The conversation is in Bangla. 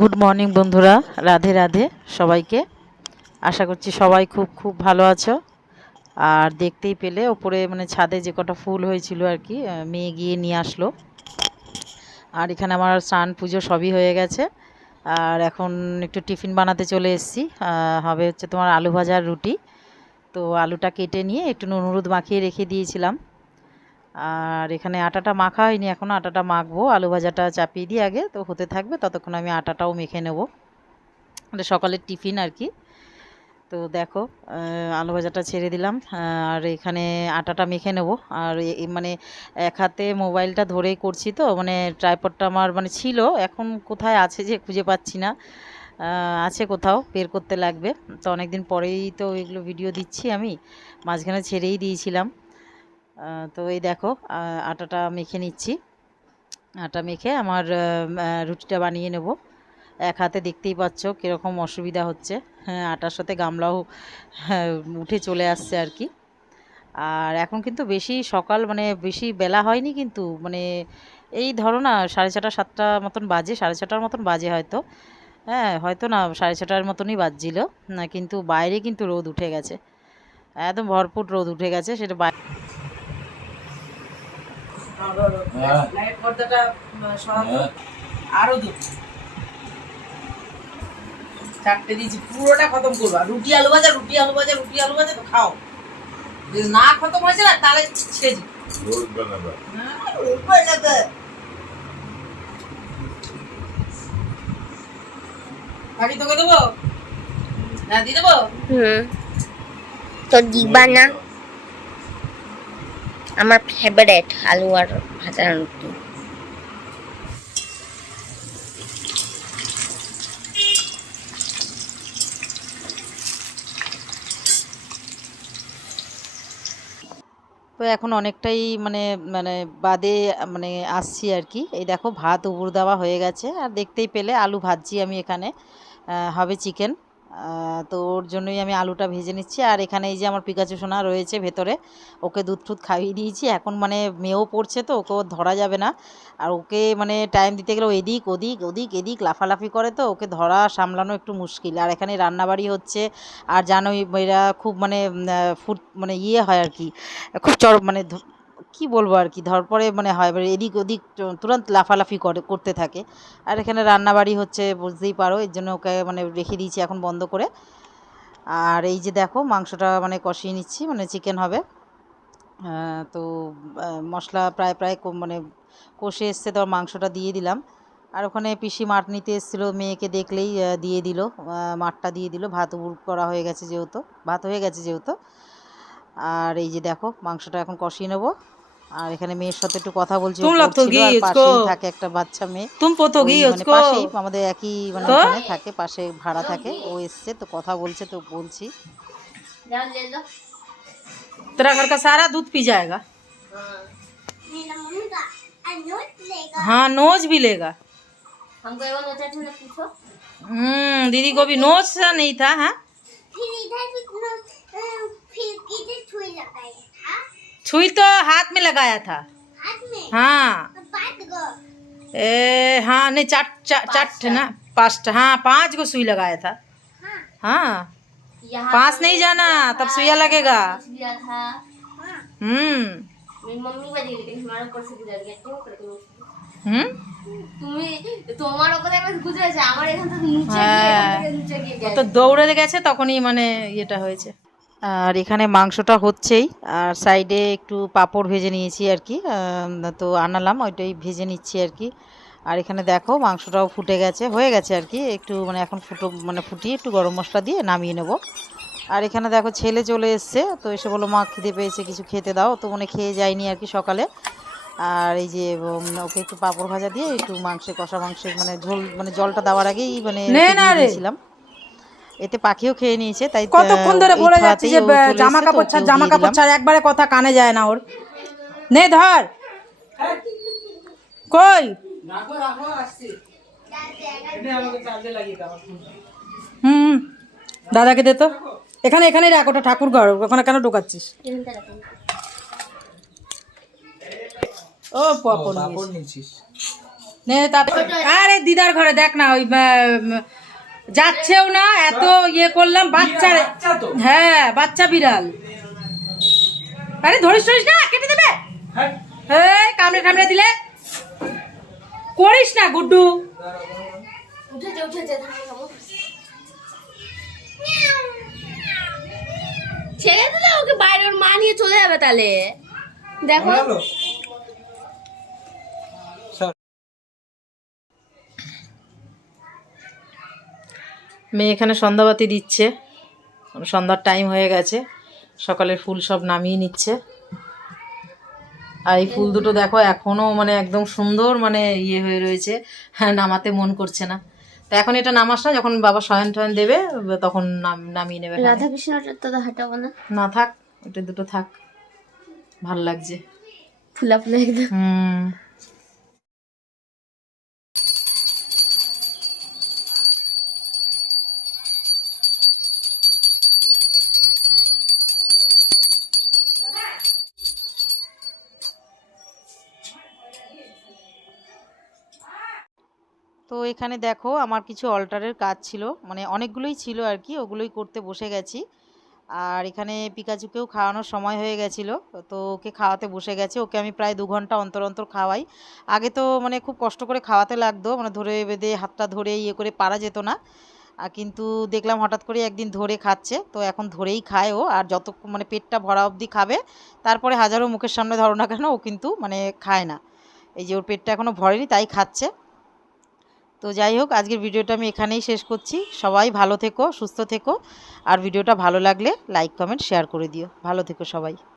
গুড মর্নিং বন্ধুরা। রাধে রাধে সবাইকে। আশা করছি সবাই খুব খুব ভালো আছো। আর দেখতেই পেলে ওপরে মানে ছাদে যে কটা ফুল হয়েছিল আর কি মেয়ে গিয়ে নিয়ে আসলো। আর এখানে আমার স্নান পুজো সবই হয়ে গেছে। আর এখন একটু টিফিন বানাতে চলে এসেছি। হবে হচ্ছে তোমার আলু ভাজার রুটি। তো আলুটা কেটে নিয়ে একটু নুন হলুদ মাখিয়ে রেখে দিয়েছিলাম। আর এখানে আটাটা মাখা হয়নি এখনও আটাটা মাখবো। আলু ভাজাটা চাপিয়ে দিই আগে, তো হতে থাকবে, ততক্ষণ আমি আটাটাও মেখে নেব। এটা সকালের টিফিন আর কি। তো দেখো আলু ভাজাটা ছেড়ে দিলাম আর এখানে আটাটা মেখে নেব। আর মানে এক হাতে মোবাইলটা ধরেই করছি তো মানে ট্রাইপডটা আমার মানে ছিল, এখন কোথায় আছে যে খুঁজে পাচ্ছি না। আছে কোথাও, বের করতে লাগবে। তো অনেক দিন পরেই তো এগুলো ভিডিও দিচ্ছি আমি, মাঝখানে ছেড়েই দিয়েছিলাম। তো এই দেখো আটাটা মেখে নিচ্ছি। আটা মেখে আমার রুটিটা বানিয়ে নেব। এক হাতে দেখতেই পাচ্ছ কীরকম অসুবিধা হচ্ছে। হ্যাঁ আটার সাথে গামলাও হ্যাঁ, উঠে চলে আসছে আর কি। আর এখন কিন্তু বেশি সকাল মানে বেশি বেলা হয়নি কিন্তু মানে এই ধরো না সাড়ে ছটা সাতটা মতন বাজে সাড়ে ছটার মতন বাজে হয়তো। হ্যাঁ হয়তো না সাড়ে ছটার মতনই বাজছিল। না কিন্তু বাইরে কিন্তু রোদ উঠে গেছে। একদম ভরপুর রোদ উঠে গেছে সেটা। লাইট পর্দাটা সরাবো হ্যাঁ। আরও দু। চারটে দিয়েছি। পুরোটা খতম করবা। রুটি আলু ভাজা রুটি আলু ভাজা রুটি আলু ভাজা তো খাও। যদি না খতম হয়েছে না তাহলে ছেড়ে বাকি তোকে দেবো? হ্যাঁ দিয়ে দেবো? হুম। তো দিবা না? আমার ফেভারেট আলু আর ভাজা রুটি। তো এখন অনেকটাই মানে মানে বাদে মানে আসছি আর কি। এই দেখো ভাত উবুর দেওয়া হয়ে গেছে, আর দেখতেই পেলে আলু ভাজছি আমি এখানে হবে চিকেন তো ওর জন্যই আমি আলুটা ভেজে নিচ্ছি। আর এখানে এই যে আমার পিকাচু সোনা রয়েছে ভেতরে, ওকে দুধ টুধ খাইয়ে দিয়েছি। এখন মানে মেয়েও পড়ছে তো ওকে ধরা যাবে না। আর ওকে মানে টাইম দিতে গেলে এদিক, ওদিক ওদিক, এদিক লাফালাফি করে তো, ওকে ধরা সামলানো একটু মুশকিল। আর এখানে রান্নাবাড়ি হচ্ছে। আর জানোই এরা খুব মানে ফুট মানে ইয়ে হয় আর কি, খুব চর মানে কি বলব আর কি? ধর পরে মানে হয়, এবার এদিক ওদিক তুরন্ত লাফালাফি করে, করতে থাকে। আর এখানে রান্নাবাড়ি হচ্ছে, বুঝতেই পারো, এর জন্য ওকে মানে রেখে দিয়েছি এখন বন্ধ করে। আর এই যে দেখো, মাংসটা মানে কষিয়ে নিচ্ছি মানে চিকেন হবে। তো মশলা প্রায় প্রায় মানে কষে এসছে, তো মাংসটা দিয়ে দিলাম। আর ওখানে পিসি মাঠ নিতে এসেছিল, মেয়েকে দেখলেই দিয়ে দিল। মাঠটা দিয়ে দিল, ভাত উবুর করা হয়ে গেছে যেহেতু, ভাত হয়ে গেছে যেহেতু। আর এই যে দেখো, মাংসটা এখন কষিয়ে নেব। আর এখানে মেয়ের সাথে একটু কথা বলছি ও तुम लोग तो পড়ছিল, गई আর उसको পাশেই থাকে একটা বাচ্চা মেয়ে तुम पोतोगी ওই মানে उसको পাশেই আমাদের একই মানে তো? ওখানে থাকে পাশে ভাড়া থাকে ও এসছে তো কথা বলছে তো বলছি तेरा घर का सारा दूध पी जाएगा हाँ नोज भी लेगा हमको एवं बच्चा ठंडा पूछो हम्म दीदी को भी नोज सा नहीं था हाँ छुई तो हाथ में लगाया था हाथ में हाँ और बात गो ए हाँ नहीं चाट चाट चाट ना पाँच हाँ पांच को सुई लगाया था हाँ हाँ यहाँ पास नहीं जाना तब सुइया लगेगा दिया था हाँ हम्म मेरी मम्मी बजी लेकिन हमारे ऊपर से गुजर गया क्यों करके हम्म তুমি তোমার ওপরে আমি গুজরেছে আমার এখান থেকে নিচে গিয়ে হ্যাঁ। এখান থেকে নিচে গিয়ে ও তো দৌড়ে গেছে তখনই মানে ইয়েটা হয়েছে আর এখানে মাংসটা হচ্ছেই। আর সাইডে একটু পাঁপড় ভেজে নিয়েছি আর কি। তো আনালাম ওইটাই ভেজে নিচ্ছি আর কি। আর এখানে দেখো মাংসটাও ফুটে গেছে হয়ে গেছে আর কি। একটু মানে এখন ফুটো মানে ফুটিয়ে একটু গরম মশলা দিয়ে নামিয়ে নেব। আর এখানে দেখো ছেলে চলে এসছে তো এসে বলো মা খিদে পেয়েছে কিছু খেতে দাও। তো মানে খেয়ে যায়নি আর কি সকালে। আর এই যে ওকে একটু পাঁপড় ভাজা দিয়ে একটু মাংসে কষা মাংসের মানে ঝোল মানে জলটা দেওয়ার আগেই মানে। দিয়েছিলাম। এতে পাখিও খেয়ে নিয়েছে তাই কতক্ষণ ধরে বলে যাচ্ছি যে জামা কাপড় ছাড় জামা কাপড় ছাড় একবারে কথা কানে যায় না ওর। নে ধর! কই? হুম দাদাকে দে তো। এখানে এখানে রাখ ওটা ঠাকুর ঘর ওখানে কেন ঢোকাচ্ছিস? ও পাপড় নিয়েছিস। নে তাড়াতাড়ি। আরে দিদার ঘরে দেখ না ওই যাচ্ছেও না এত ইয়ে করলাম বাচ্চা। হ্যাঁ বাচ্চা বিড়াল। আরে ধরিস ধরিস না কেটে দেবে? এই কামড়ে কামড়ে দিলে। করিস না গুড্ডু। ছেড়ে দিলে ওকে বাইরে ওর মা নিয়ে চলে যাবে তাহলে। দেখো। মেয়ে এখানে সন্ধ্যাবাতি দিচ্ছে। সন্ধ্যার টাইম হয়ে গেছে। সকালের ফুল সব নামিয়ে নিচ্ছে। আর এই ফুল দুটো দেখো এখনও মানে একদম সুন্দর মানে ইয়ে হয়ে রয়েছে। হ্যাঁ নামাতে মন করছে না। তো এখন এটা নামাস না যখন বাবা শয়ন টয়ন দেবে তখন নাম- নামিয়ে নেবে রাধা কৃষ্ণটা তো হাঁটাবো না। না থাক এটা দুটো থাক। ভালো লাগছে। ফুলা ফুলা একদম। হুম। তো এখানে দেখো আমার কিছু অল্টারের কাজ ছিল। মানে অনেকগুলোই ছিল আর কি ওগুলোই করতে বসে গেছি। আর এখানে পিকাচুকেও খাওয়ানোর সময় হয়ে গেছিল। তো ওকে খাওয়াতে বসে গেছে। ওকে আমি প্রায় দু ঘণ্টা অন্তর অন্তর খাওয়াই। আগে তো মানে খুব কষ্ট করে খাওয়াতে লাগতো। মানে ধরে বেঁধে হাতটা ধরে ইয়ে করে পারা যেত না। কিন্তু দেখলাম হঠাৎ করে একদিন ধরে খাচ্ছে। তো এখন ধরেই খায় ও। আর যত মানে পেটটা ভরা অবধি খাবে, তারপরে হাজারো মুখের সামনে ধরো না কেন, ও কিন্তু মানে খায় না। এই যে ওর পেটটা এখনও ভরেনি, তাই খাচ্ছে। তো যাই হোক, আজকের ভিডিওটা আমি এখানেই শেষ করছি। সবাই ভালো থেকো, সুস্থ থেকো। আর ভিডিওটা ভালো লাগলে লাইক কমেন্ট শেয়ার করে দিও। ভালো থেকো সবাই।